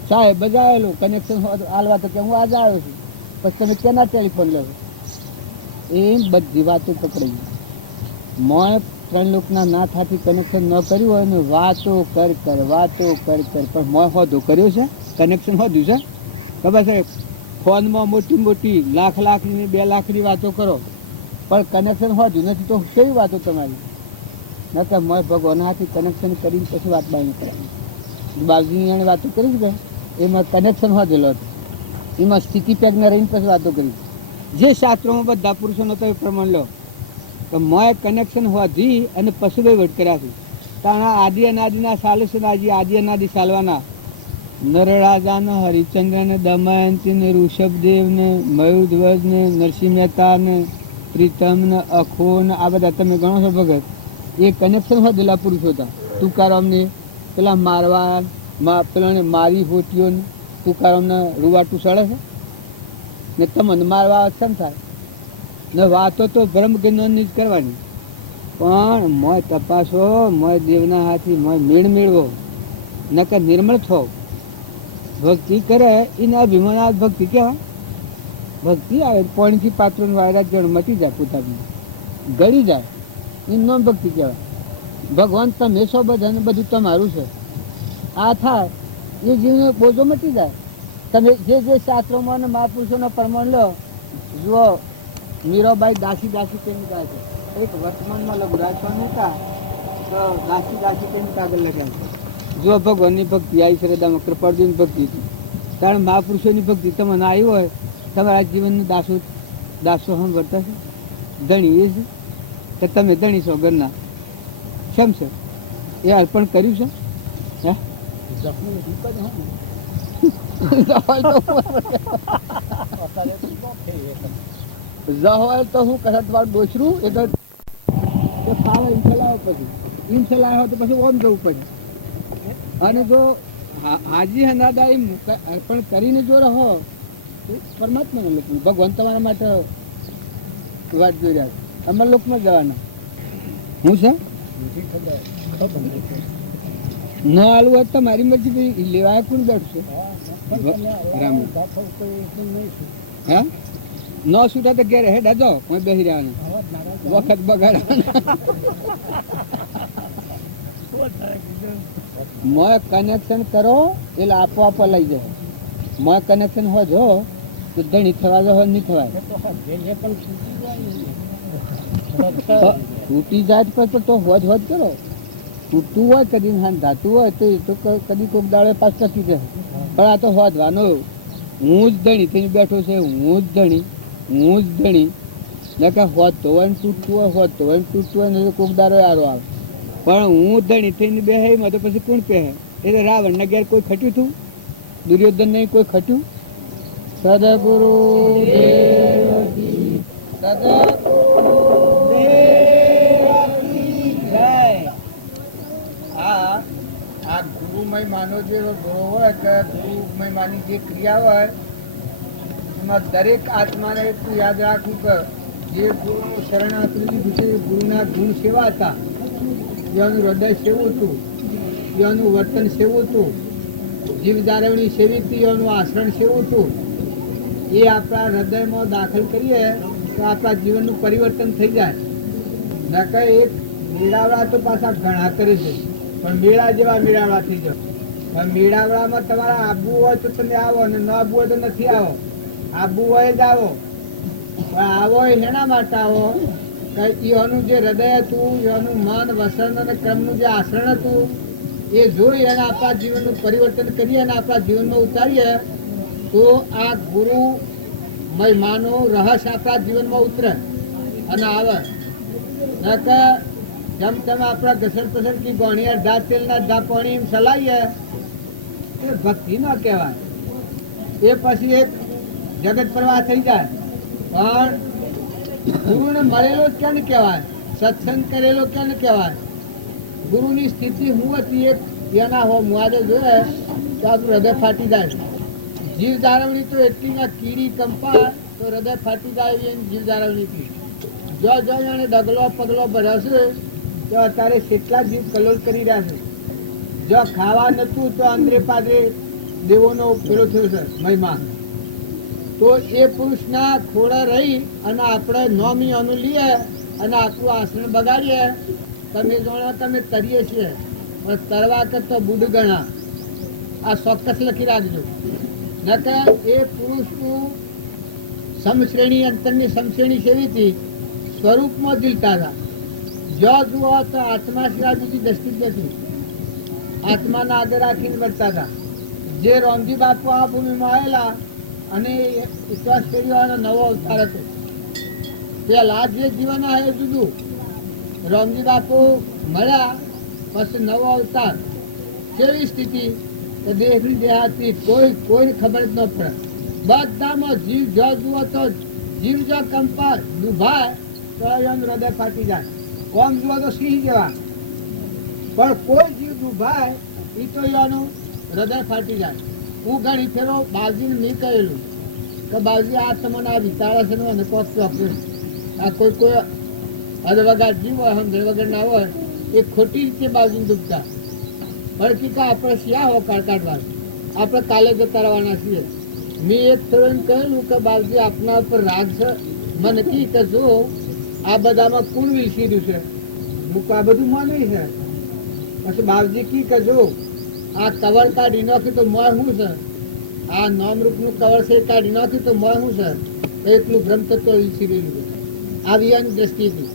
સાહેબ બજાવેલું કનેક્શન હાલવા તો કે હું આજે આવ્યો છું, પછી તમે કેના ટેલિફોન લેવો? એમ બધી વાતો પકડાઈ ગઈ. મોએ 3 લોકના નાથ હાથી કનેક્શન ન કર્યું હોય ને વાતો કર પણ મોએ હોદો કર્યો છે, કનેક્શન હોદ્યું છે. ખબર છે ફોનમાં મોટી લાખની 2 લાખની વાતો કરો પણ કનેક્શન હોદ્યું નથી તો કેવી વાતો તમારી? ન તો મોએ ભગવાન હાથી કનેક્શન કરીને પછી વાત બાય કરવાની. બાવજીની વાતો કરી છે એમાં કનેક્શન હોદેલો હતો, એમાં સ્થિતિ પેગને રહીને પછી વાતો કરી. જે શાસ્ત્રોમાં બધા પુરુષોનો તો એ પ્રમાણ લો તો મોએ કનેક્શન હોધી અને પછી વહીવટ કર્યા છે. કારણ આદિ અનાદિના સાલે છે, આદિ અનાદિ સાલવાના નરરાજા ને હરિચંદ્ર ને દમયંતી ને ઋષભદેવ ને મયુધ્વજ ને નરસિંહ મહેતા ને પ્રીતમ ને અખો ને આ બધા તમે ગણો છો ભગત, એ કનેક્શન હોદેલા પુરુષો હતા. તુકારામ ને પેલા મારવા પેલાને મારી હોટીઓ તુકારોને રૂવાટું સળે છે ને તમને મારવા કેમ થાય ને વાતો તો બ્રહ્મ જ્ઞાનની જ કરવાની, પણ મોય તપાસો, મોય દેવના હાથી મોય મેળ મેળવો, નકર નિર્મળ થો. ભક્તિ કરે એને અભિમાન ભક્તિ કહેવાય. ભક્તિ આવે પોણીથી પાત્રનું વાયરા જણ મટી જાય, પોતાની ગળી જાય, એનું નામ ભક્તિ કહેવાય. ભગવાન તમે છો બધાને બધું તમારું છે, આ થાય એ જીવનો બોજો મટી જાય. તમે જે જે શાસ્ત્રોમાં અને મહાપુરુષોના પ્રમાણ લો, જુઓ મીરાબાઈ દાસી દાસી કેમ કહે છે, એક વર્તમાનમાં લઘુરાજ સ્વામી હતા તો દાસી દાસી કેમ કાગળ લગાવે છે. જો ભગવાનની ભક્તિ આવી શ્રદ્ધામાં કૃપાળુની ભક્તિ હતી, કારણ મહાપુરુષોની ભક્તિ તમને આવી હોય, તમારા જીવનનું દાસો હમ વર્તા છે, ધણી એ છે કે તમે ધણી છો ઘરના, કેમ છે એ અર્પણ કર્યું છે. હે હોય તો હું કરત વાર દોસરું એ તો ફાવે એમ ચલાવો, પછી એમ ચલાવ્યો તો પછી ઓમ જવું પડે. અને જો હાજી હનાદા એમ અર્પણ કરીને જો રહો પરમાત્માના લોકમાં, ભગવાન તમારા માટે વાત જોઈ રહ્યા છે, અમારા લોકમાં જવાના. હું છે ન આલું હોય તો મારી મરજી લેવાય કોણ બેઠશે. હા ન છૂટા તો ઘેર હેડા જાઓ, કોઈ બેસી રહેવાનું વખત બગાડવાનું. મોય કનેક્શન કરો એટલે આપોઆપ લઈ જાય. મોય કનેક્શન હોય જો તો ધણી થવા જો નહીં થવાય. તૂટી જાય તો હોજ હોજ કરો. તૂટતું હોય કદી ધાતું હોય તો કદી કોઈક દાડે પાસ ટકી જાય, પણ આ તો હોદવાનું. હું જ ધણી થઈને બેઠો છે, હું જ ધણી, હું જ ધણી. ને કે હોદતો હોય ને તૂટતું હોય, હોદતો હોય ને તૂટતું હોય ને કોઈક દાડો આરો આવે, પણ હું ધણી થઈને બે તો પછી કોણ પહે? એટલે રાવણના ઘેર કોઈ ખટ્યું હતું? દુર્યોધન નહીં કોઈ ખટ્યું? સદગુરુ આ ગુરુમય માનો જે ગુરુ હોય કે ગુરુમય માની જે ક્રિયા હોય એમાં દરેક આત્માને એટલું યાદ રાખવું કે જે ગુરુનું શરણાગતિ લીધું છે, ગુરુના ગુણ સેવા હતા, જેનું હૃદય સેવું હતું, જેનું વર્તન સેવું હતું, જીવ જાળવણી સેવી હતી, એનું આચરણ સેવું હતું, એ આપણા હૃદયમાં દાખલ કરીએ તો આપણા જીવનનું પરિવર્તન થઈ જાય. નકર એક મેળાવડા તો પાછા ઘણા કરે છે, પણ મેળા જેવા મેળાવડા થઈ જાવ. પણ મેળાવડામાં તમારે આવવું હોય તો તમે આવો, અને ન આવવું હોય તો નથી આવો. આવવું હોય જ આવો, પણ આવો એના માટે આવો કે એનું જે હૃદય હતું, એનું મન વસન અને કર્મનું જે આચરણ હતું એ જોઈ અને આપણા જીવનનું પરિવર્તન કરીએ અને આપણા જીવનમાં ઉતારીએ તો આ ગુરુ મહિમાનો રહસ્ય આપણા જીવનમાં ઉતરે અને આવે. જેમ તેમ આપણા ઘસર પસર કી ગોણી અડધા તેલના અડધા પાણી એમ ચલાવીએ એ ભક્તિ ન કહેવાય. એ પછી એક જગત પ્રવાહ થઈ જાય. પણ ગુરુને મળેલો ક્યાં કહેવાય, સત્સંગ કરેલો ક્યાં કહેવાય. ગુરુની સ્થિતિ હું હતી એક એના હો મુઆદે જોઈએ તો આપણું હૃદય ફાટી જાય. જીવ જાળવણી તો એટલી ના કીડી કંપા તો હૃદય ફાટી જાય એવી જીવ જાળવણી. જો એને ડગલો પગલો ભરાશે તો અત્યારે કેટલા જીવ કલોલ કરી રહ્યા છે. જો ખાવા નતું તો આંદ્રે પાદરે દેવોનો પેલો થયો છે મહિમા. તો એ પુરુષના ખોળે રહી અને આપણે નોમી અનુ લઈએ અને આપણું આસન બગાડીએ. તમે જાણો તમે તરીએ છીએ, પણ તરવા કરતો બુડ ગણા. આ ચોક્કસ લખી રાખજો. નકર એ પુરુષનું સમશ્રેણી અંતરની સમશ્રેણી સેવી હતી, સ્વરૂપમાં દિલતા હતા. જો જુઓ તો આત્મા સિવાય બીજી દ્રષ્ટિ જ નથી. આત્માના આગળ રાખીને વર્તા હતા. જે રોમજી બાપુ આ ભૂમિમાં આવેલા અને વિશ્વાસ કર્યો અને નવો અવતાર હતો. પેલા જે જીવન આવે જુદું. રોમજી બાપુ મળ્યા પછી નવો અવતાર. કેવી સ્થિતિ કે દેહની દેહાતી કોઈને ખબર જ ન પડે. બધામાં જીવ જો જુઓ તો જીવ જો કંપા દુભાય તો એમ હૃદય ફાટી જાય. કોમ જુઓ તો સિંહ જેવા, પણ કોઈ જીવ દુભાય એ તો એનું હૃદય ફાટી જાય. હું ઘણી ફેરો બાવજીને નહીં કહેલું કે બાવજી આ તમને આ વિચારે છે ને અને કોક ચોક્કસ આ કોઈ અધવગાર જીવ હોય સમજણ વગર ના હોય એ ખોટી રીતે બાવજીને દુખતા પણ કે આપણે શિયા હો કાઢવા આપણે કાલે જતા રહેવાના છીએ. મેં એક ફેરો એમ કહેલું કે બાવજી આપના ઉપર રાગ છે મને કી કે જો આ બધામાં કોણ વિલસીર્યું છે હું આ બધું માની છે. પછી બાવજી કી કે જો આ કવર કાઢી નાખ્યું તો મોય શું છે, આ નામરૂપનું કવર છે કાઢી નાખ્યું તો મોય શું છે, તો એટલું ભ્રમ તત્વ વિલસી લીધું. આવી એની દ્રષ્ટિથી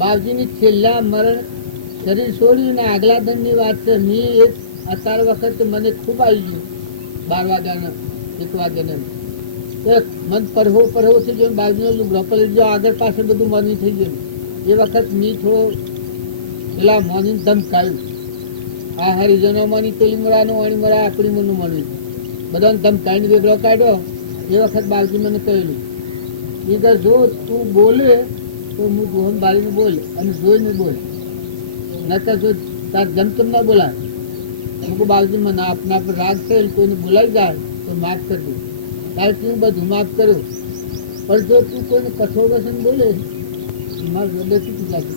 બાવજીની છેલ્લા મરણ શરીર છોડીને આગલા દંડની વાત છે. મેં એક અત્યાર વખત મને ખૂબ આવી ગયું 12 વાગ્યાના 1 વાગ્યાને મન પરહો થઈ ગયો. બાજુનો લુગડો પડી ગયો, આગળ પાછળ બધું મની થઈ ગયું. એ વખત મેં થોડો પેલા મોનીને ધમકાયું. આ હરિજનો મની પેલી મરાનો વાણી મરા આપણી મનનું મની બધાને ધમકાઈને વેગળો કાઢ્યો. એ વખત બાલજી મને કહેલું એ કે જો તું બોલે તો હું જોહન બાળીને બોલ અને જોઈને બોલ, નકર જો તાર જમતમ ના બોલાય. હું બાલજી મને આપના પર રાગ છે કોઈને બોલાઈ જાય તો માફ કરજો. તારે તું બધું માફ કર્યું પણ જો તું કોઈને કઠોર વસન બોલે મારું હૃદય તૂટી જશે,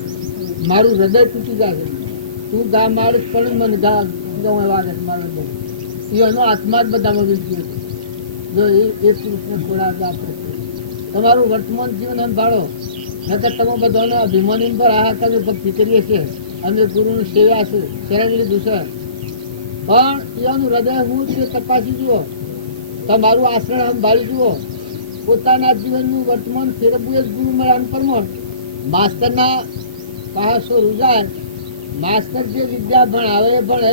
મારું હૃદય તૂટી જશે. તું ગા માણસ પણ મને ગા વાગે મારો હૃદય એનો આત્મા જ બધામાં વિલસ્યો છે. જો એ પુરુષને થોડા આપણે તમારું વર્તમાન જીવન સંભાળો, નકર તમે બધાનો અભિમાની પર આ તમે ભક્તિ કરીએ છીએ, અમે ગુરુની સેવા છે શરણ લીધું છે, પણ એનું હૃદય હું છે તપાસી જુઓ, તમારું આશ્રય સંભાળી જુઓ. પોતાના જીવનનું વર્તમાન ફેરવવું એ જ ગુરુ મળવાનું પ્રમાણ. માસ્તરના પાસો રૂજાય, માસ્તર જે વિદ્યા ભણાવે એ ભણે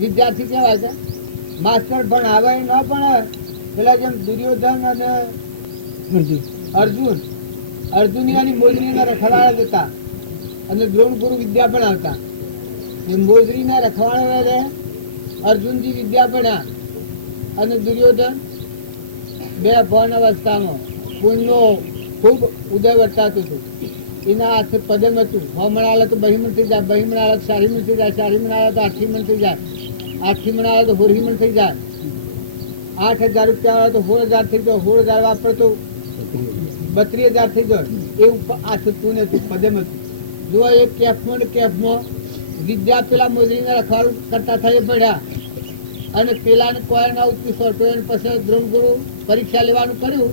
વિદ્યાર્થી કહેવાય છે. માસ્તર ભણાવે ન ભણાવે પેલા જેમ દુર્યોધન અને અર્જુન મોજરીના રખવાડા જતા અને દ્રોણ ગુરુ વિદ્યા ભણાવતા. એ મોજરીના રખવાડા અર્જુનજી વિદ્યા ભણ્યા અને દુર્યોધન બે ભણ અવસ્થામાં પુણ્યનો ખૂબ ઉદય વર્તાતું હતું. એના હાથે પદમ હતું. હમણાં તો બહીમણ થઈ જાય, બહીમણ સારીમણ થઈ જાય, સારીમણ તો આઠીમણ થઈ જાય, આઠીમણ તો હોરીમણ થઈ જાય, 8,000 રૂપિયા આવે તો 16,000 થઈ જાય, 16,000 વાપરે તો 32,000 થઈ જાય. એવું આથું પુણ્ય હતું, પદમ હતું. જો એ કેફમાં વિદ્યા પેલા મોજરીને રખવાડું કરતા થઈ પડ્યા અને પેલાને કોઈ ના ઉઠી સોટો એને પછી દ્રોણગુરુ પરીક્ષા લેવાનું કર્યું.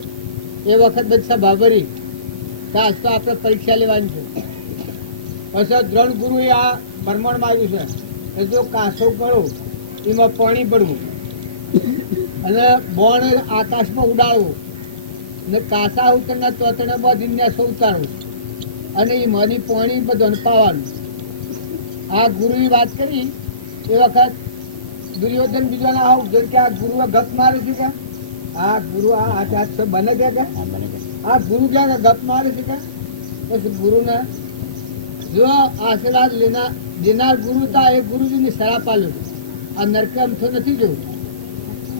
એ વખત બધી સભા ભરી આજ તો આપણે પરીક્ષા લેવાની છે. પછી દ્રોણગુરુએ આ પ્રમાણમાં આવ્યું છે કે જો કાસો કરો એમાં પાણી પડવું અને બોણ આકાશમાં ઉડાડવું અને કાસા ઉતરના તોતણા બાંધીને ઉતારવું અને એ મની પાણી બધું પાવાનું. આ ગુરુની વાત કરી એ વખત દુર્યોધન બીજાના આવું કે આ ગુરુ ગપ મારે છે કે આ ગુરુ આ હાથ બને છે કે આ ગુરુ ક્યાં ગપ મારે છે કે પછી ગુરુને જો આશીર્વાદ લેનાર ગુરુ હતા એ ગુરુજીની સલાહ પાલ્યો. આ નરકે અમથો નથી જોયું,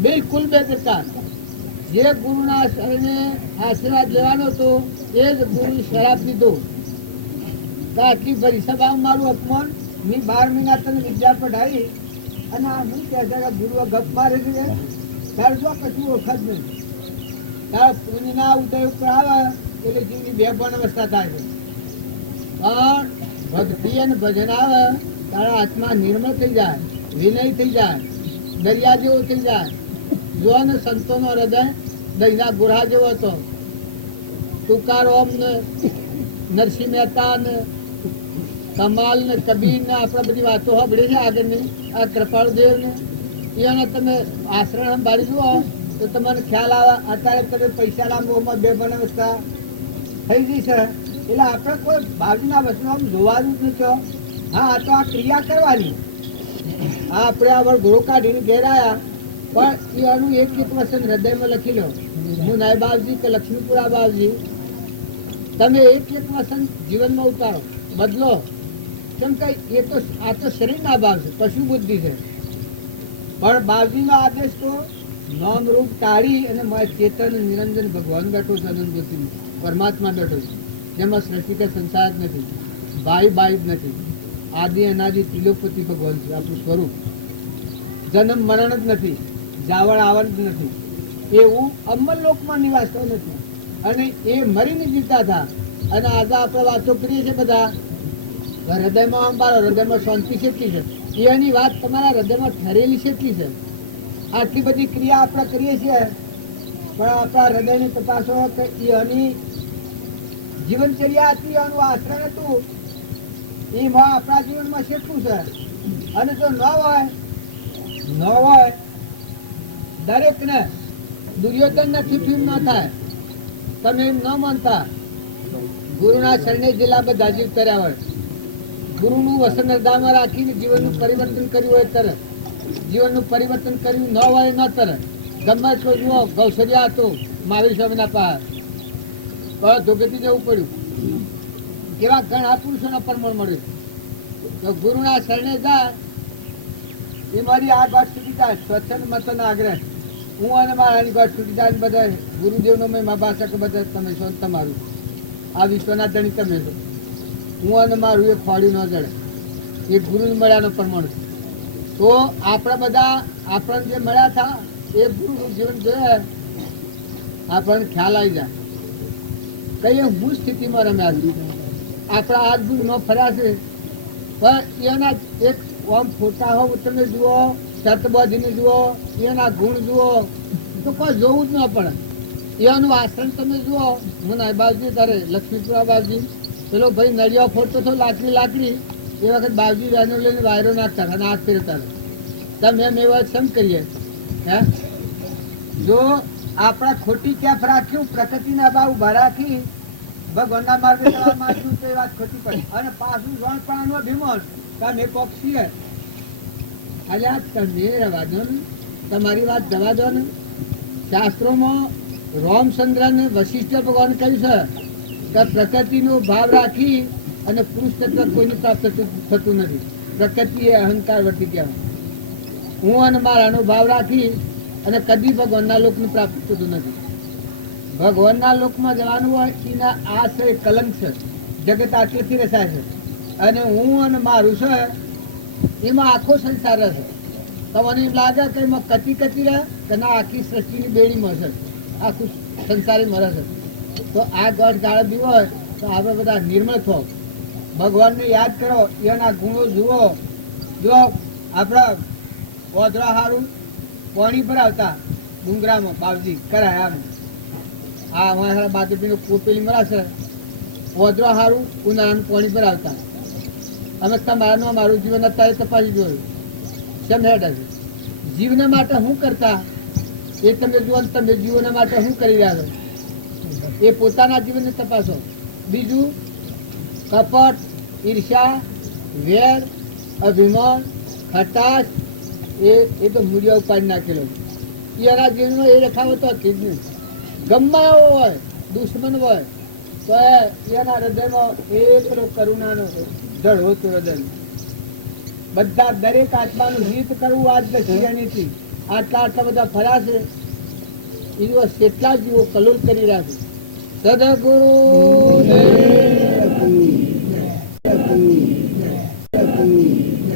બિલકુલ બેદરકાર. જે ગુરુના શરણે આશીર્વાદ લેવાનો હતો એ જ ગુરુ શરાબ દીધો. આટલી ભરી સભામાં મારું અપમાન, મેં 12 મહિના તને વિદ્યા પઢાવી અને આ શું કહે છે કે ગુરુ ગપ મારે છે ત્યારે જો કશું ઓળખ જ નહીં. ત્યારે પુણ્યના ઉદય ઉપર આવે એટલે જીવની બે પણ અવસ્થા થાય છે. પણ ભક્તિ અને ભજન આવે ત્યારે આત્મા નિર્મળ થઈ જાય, વિનય થઈ જાય, દરિયા જેવો થઈ જાય. જો ને સંતોનો હૃદય દહીંના ગોરા જેવો હતો. તુકારામ ને નરસિંહ મહેતા ને કમાલ ને કબીર ને આપણે બધી વાતો સાંભળી છે આગળની. આ કૃપાળદેવ ને એને તમે આશ્રમ સંભાળી જુઓ તો તમને ખ્યાલ આવે. અત્યારે તમે પૈસાના મોહમાં બે અવસ્થા થઈ ગઈ છે. એટલે આપણે કોઈ બાજુના વચનો જોવાનું જ નથી. હા આ તો આ ક્રિયા કરવાની. હા આપણે આ ઘોડો કાઢીને ઘેર આવ્યા પણ એનું એક વચન હૃદયમાં લખી લો. હું નાય બાવજી કે લક્ષ્મીપુરા બાવજી તમે એક વચન જીવનમાં ઉતારો, બદલો. કેમ કે એ તો આ તો શરીરના ભાવ છે, પશુ બુદ્ધિ છે. પણ બાવજીનો આદેશ તો નામ રૂપ ટાળી અને ચેતન નિરંજન ભગવાન બેઠો છે, અનંત જ્યોતિ પરમાત્મા બેઠો છે, જેમાં સૃષ્ટિ કે સંસાર જ નથી, બાઈ જ નથી. આદિ અનાદિ ત્રિલોકપતિ ભગવાન છે આપણું સ્વરૂપ. જન્મ મરણ જ નથી, જાવળ આવણ જ નથી, એવું અમલ લોકમાં નિવાસતો નથી. અને એ મરીને જીવતા હતા. અને આજે આપણે વાતો કરીએ છીએ બધા, હૃદયમાં અંબારો, હૃદયમાં શાંતિ કેટલી છે, એની વાત તમારા હૃદયમાં ઠરેલી કેટલી છે. આટલી બધી ક્રિયા આપણે કરીએ છીએ, પણ આપણા હૃદયની તપાસો કે એની જીવનચર્યા હતી, એનું આચરણ હતું, એમાં આપણા જીવનમાં કેટલું છે. અને જો ન હોય દરેકને દુર્યોધન નથી ફીમ ન થાય. તમે એમ ન માનતા, ગુરુના શરણે જિલ્લા બધા જીવ કર્યા હોય, ગુરુનું વસન હૃદયમાં રાખીને જીવનનું પરિવર્તન કર્યું હોય તરત, જીવનનું પરિવર્તન કર્યું ન હોય ન તરત. ગમે તો જુઓ, ગૌસરિયા હતું મહાવીર સ્વામીના પાસે, ધોગેથી જવું પડ્યું. એવા ઘણા પુરુષોના પ્રમાણ મળ્યું. તો ગુરુના શરણે જાય એ મારી આ વાત છૂટી જાય, સ્વચ્છંદ મતનો આગ્રહ. હું અને મારા વાત છૂટી જાય, બધા ગુરુદેવનો મેં મા ભાષા કે બધા તમે છો, તમારું આ વિશ્વના ધણી તમે છો. હું અને મારું એ ફાળ્યું ન જડે, એ ગુરુ મળ્યાનો પ્રમાણ. તો આપણા બધા આપણને જે મળ્યા હતા એ ગુરુનું જીવન જોઈએ, આપણને ખ્યાલ આવી જાય કઈ હું સ્થિતિમાં રમ્યા છું. આપણા હાથ ગુરુ ન ફર્યા છે, પણ એના એક આમ ફોટા હોવ તમે જુઓ, સતબાજીને જુઓ, એના ગુણ જુઓ તો કોઈ જોવું જ ન પડે. એનું આશ્રમ તમે જુઓ, મને બાવજી તારે લક્ષ્મીપુરા બાવજી, પેલો ભાઈ નળિયા ફોડતો હતો લાકડી, એ વખત બાવજી વેનો લઈને વાયરો નાખતા અને હાથ ફેરતા. તમે એમ એવા સમ કરીએ હે? જો આપણા ખોટી ક્યાંક રાખ્યું, પ્રકૃતિના ભાવ ઉભા રાખી ભગવાનના માર્ગે ચડવા માંગ્યું તો એ વાત ખોટી પડે. અને પાછું જોણપણાનો અભિમાન, તમે પક્ષી અલ્યા તમે રવા દો ને, તમારી વાત જવા દો ને. શાસ્ત્રોમાં રામચંદ્ર ને વશિષ્ઠ ભગવાન કહ્યું છે કે પ્રકૃતિનો ભાવ રાખી અને પુરુષ તત્વ કોઈને પ્રાપ્ત થતું નથી. પ્રકૃતિ એ અહંકાર વર્તી કહેવાય. હું અને મારાનો ભાવ રાખી અને કદી ભગવાનના લોકને પ્રાપ્ત થતું નથી. ભગવાનના લોકમાં જવાનું હોય એના આ છે કલંક છે, જગત આટલેથી રસાય છે. અને હું અને મારું છે એમાં આખો સંસાર છે. તમને એમ લાગે કે એમાં કતી રહે કે ના, આખી સૃષ્ટિની બેડીમાં છે, આખું સંસારી મરે છે. તો આ ગઢ ગાળબી હોય તો આપણે બધા નિર્મળ થો, ભગવાનને યાદ કરો, એના ગુણો જુઓ. જો આપણા ઓધરા હારું પાણી પર આવતા ડુંગરામાં બાવજી કરાય આમ, આ અમારા બાજુપીનું કોપેલી મરાશે, ઓધરા હારું ઉનાળાનું પાણી પર આવતા. અમે તમારાનું મારું જીવન અત્યારે તપાસી જોયું, કેમ હેડ હશે જીવને માટે શું કરતા એ તમે જુઓ, તમે જીવોના માટે શું કરી રહ્યા છો એ પોતાના જીવનને તપાસો. બીજું કપટ, ઈર્ષા, વેર, અભિમાન, ખટાશ, એ તો મૂળિયા ઉપાડી નાખેલો. એના જીવનમાં એ રખાવતો હતી જ નહીં. ગમે એવો હોય, દુશ્મન હોય તો એના હૃદયમાં એકલો કરુણાનો જળ હોતું હૃદય. બધા દરેક આત્માનું હિત કરવું આજ દશિયાનીથી આટલા બધા ફર્યા છે. એવો કેટલા જીવો કલોલ કરી રહ્યા છે. સદગુરુ